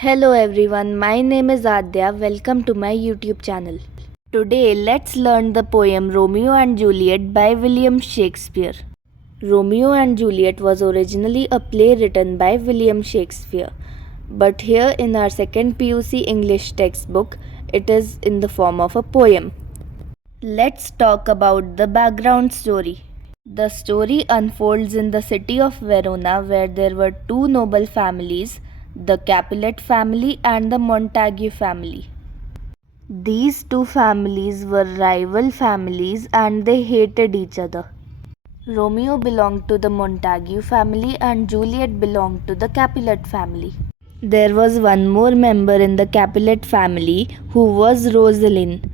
Hello everyone, my name is Aadya. Welcome to my YouTube channel. Today let's learn the poem Romeo and Juliet by William Shakespeare. Romeo and Juliet was originally a play written by William Shakespeare, but here in our second PUC English textbook, it is in the form of a poem. Let's talk about the background story. The story unfolds in the city of Verona, where there were two noble families, the Capulet family and the Montague family. These two families were rival families and they hated each other. Romeo belonged to the Montague family and Juliet belonged to the Capulet family. There was one more member in the Capulet family who was Rosaline,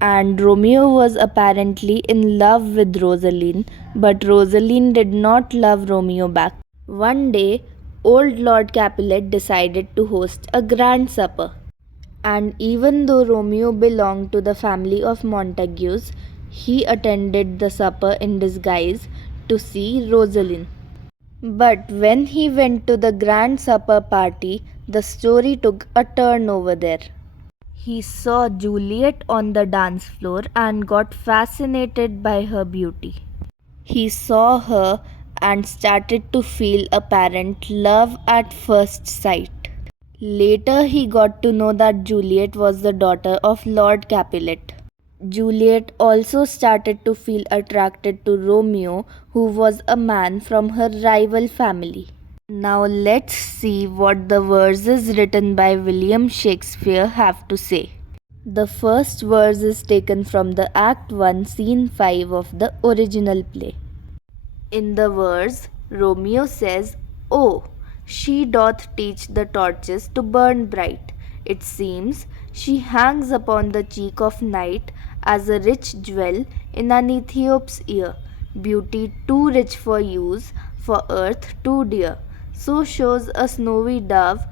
and Romeo was apparently in love with Rosaline, but Rosaline did not love Romeo back. One day, old Lord Capulet decided to host a grand supper, and even though Romeo belonged to the family of Montagues, he attended the supper in disguise to see Rosaline. But when he went to the grand supper party, the story took a turn over there. He saw Juliet on the dance floor and got fascinated by her beauty. He saw her and started to feel apparent love at first sight. Later, he got to know that Juliet was the daughter of Lord Capulet. Juliet also started to feel attracted to Romeo, who was a man from her rival family. Now let's see what the verses written by William Shakespeare have to say. The first verse is taken from the Act 1, Scene 5 of the original play. In the verse, Romeo says, "Oh, she doth teach the torches to burn bright. It seems she hangs upon the cheek of night as a rich jewel in an Ethiop's ear. Beauty too rich for use, for earth too dear. So shows a snowy dove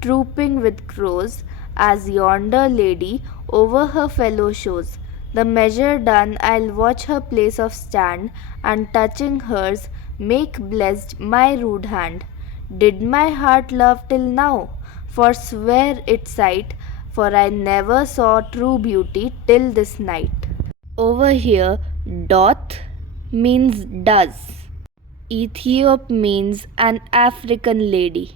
trooping with crows, as yonder lady over her fellow shows. The measure done, I'll watch her place of stand, and touching hers, make blessed my rude hand. Did my heart love till now? Forswear its sight, for I never saw true beauty till this night." Over here, doth means does. Ethiop means an African lady.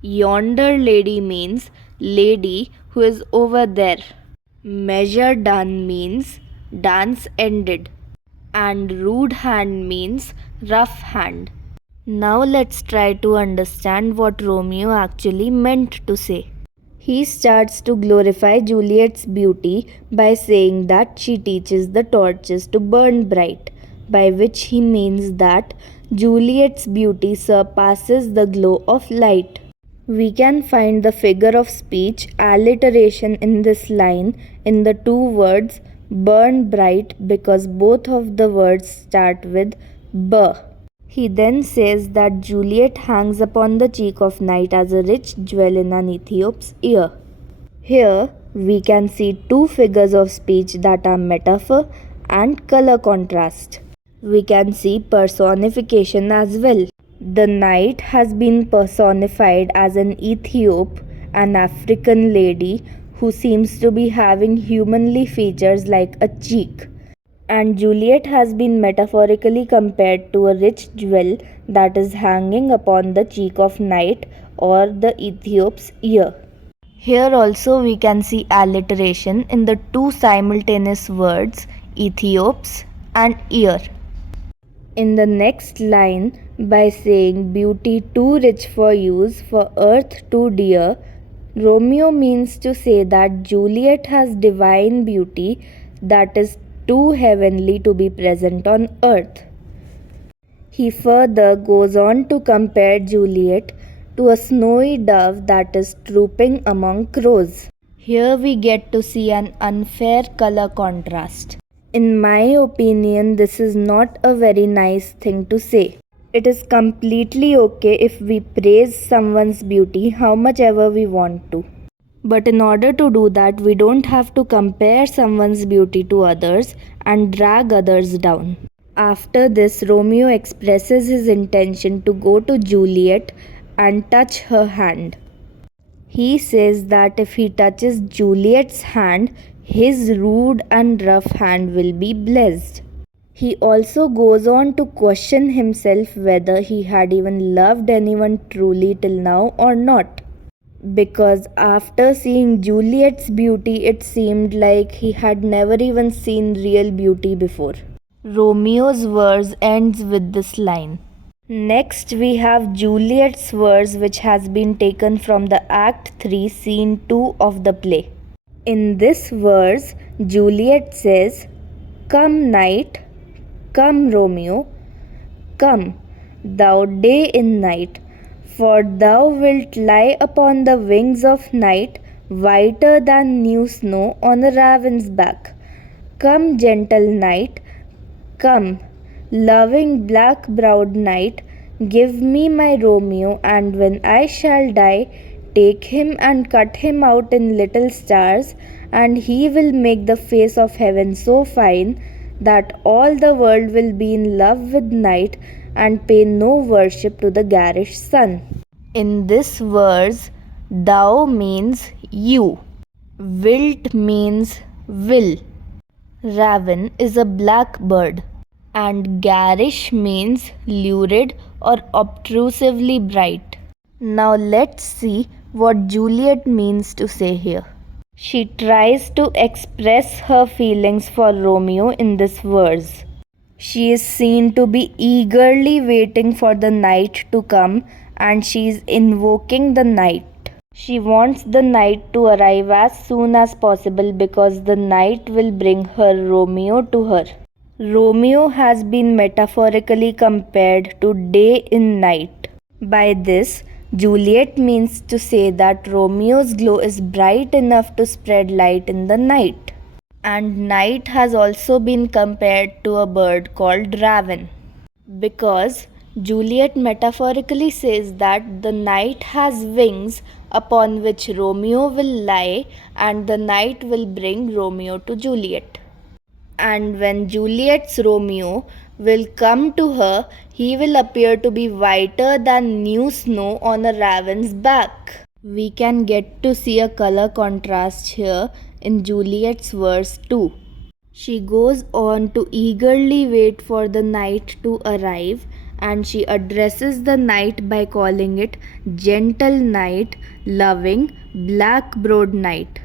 Yonder lady means lady who is over there. Measure done means dance ended. And rude hand means rough hand. Now let's try to understand what Romeo actually meant to say. He starts to glorify Juliet's beauty by saying that she teaches the torches to burn bright, by which he means that Juliet's beauty surpasses the glow of light. We can find the figure of speech alliteration in this line in the two words burn bright because both of the words start with b. He then says that Juliet hangs upon the cheek of night as a rich jewel in an Ethiop's ear. Here we can see two figures of speech that are metaphor and color contrast. We can see personification as well. The night has been personified as an Ethiop, an African lady who seems to be having humanly features like a cheek. And Juliet has been metaphorically compared to a rich jewel that is hanging upon the cheek of night or the Ethiop's ear. Here also we can see alliteration in the two simultaneous words Ethiops and ear. In the next line, by saying beauty too rich for use, for earth too dear, Romeo means to say that Juliet has divine beauty that is too heavenly to be present on earth. He further goes on to compare Juliet to a snowy dove that is trooping among crows. Here we get to see an unfair color contrast. In my opinion, this is not a very nice thing to say. It is completely okay if we praise someone's beauty how much ever we want to. But in order to do that, we don't have to compare someone's beauty to others and drag others down. After this, Romeo expresses his intention to go to Juliet and touch her hand. He says that if he touches Juliet's hand, his rude and rough hand will be blessed. He also goes on to question himself whether he had even loved anyone truly till now or not. Because after seeing Juliet's beauty, it seemed like he had never even seen real beauty before. Romeo's verse ends with this line. Next, we have Juliet's verse, which has been taken from the Act 3, Scene 2 of the play. In this verse, Juliet says, "Come, night, come, Romeo, come, thou day in night, for thou wilt lie upon the wings of night, whiter than new snow on a raven's back. Come, gentle night, come, loving black-browed night, give me my Romeo, and when I shall die, take him and cut him out in little stars, and he will make the face of heaven so fine that all the world will be in love with night and pay no worship to the garish sun." In this verse, thou means you, wilt means will, raven is a black bird, and garish means lurid or obtrusively bright. Now let's see what Juliet means to say here. She tries to express her feelings for Romeo in this verse. She is seen to be eagerly waiting for the night to come, and she is invoking the night. She wants the night to arrive as soon as possible because the night will bring her Romeo to her. Romeo has been metaphorically compared to day in night. By this, Juliet means to say that Romeo's glow is bright enough to spread light in the night. And night has also been compared to a bird called raven. Because Juliet metaphorically says that the night has wings upon which Romeo will lie, and the night will bring Romeo to Juliet. And when Juliet's Romeo will come to her, he will appear to be whiter than new snow on a raven's back. We can get to see a color contrast here in Juliet's verse 2. She goes on to eagerly wait for the night to arrive, and she addresses the night by calling it gentle night, loving, black-browed night.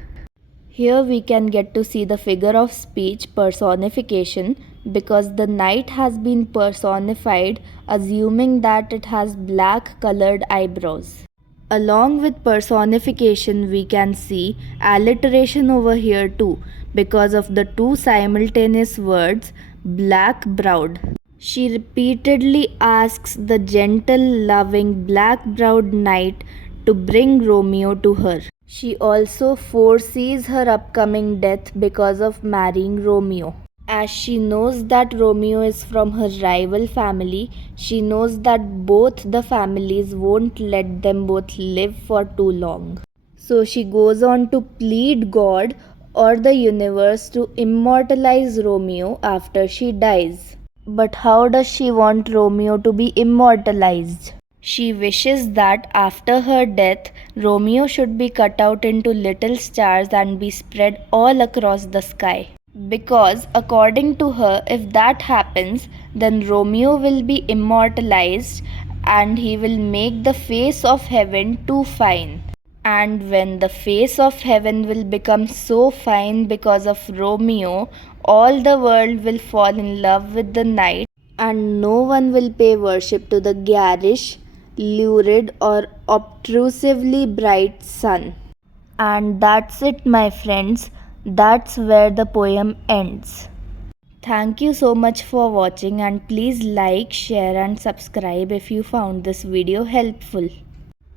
Here we can get to see the figure of speech personification, because the night has been personified, assuming that it has black colored eyebrows. Along with personification, we can see alliteration over here too, because of the two simultaneous words black-browed. She repeatedly asks the gentle, loving, black-browed knight to bring Romeo to her. She also foresees her upcoming death because of marrying Romeo. As she knows that Romeo is from her rival family, she knows that both the families won't let them both live for too long. So she goes on to plead God or the universe to immortalize Romeo after she dies. But how does she want Romeo to be immortalized? She wishes that after her death, Romeo should be cut out into little stars and be spread all across the sky. Because according to her, if that happens, then Romeo will be immortalized and he will make the face of heaven too fine. And when the face of heaven will become so fine because of Romeo, all the world will fall in love with the night, and no one will pay worship to the garish, lurid or obtrusively bright sun. And that's it, my friends. That's where the poem ends. Thank you so much for watching, and please like, share and subscribe if you found this video helpful.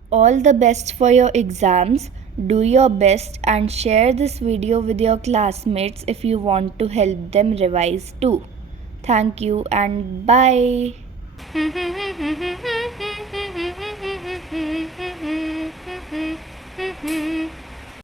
All the best for your exams. Do your best and share this video with your classmates if you want to help them revise too. Thank you and bye.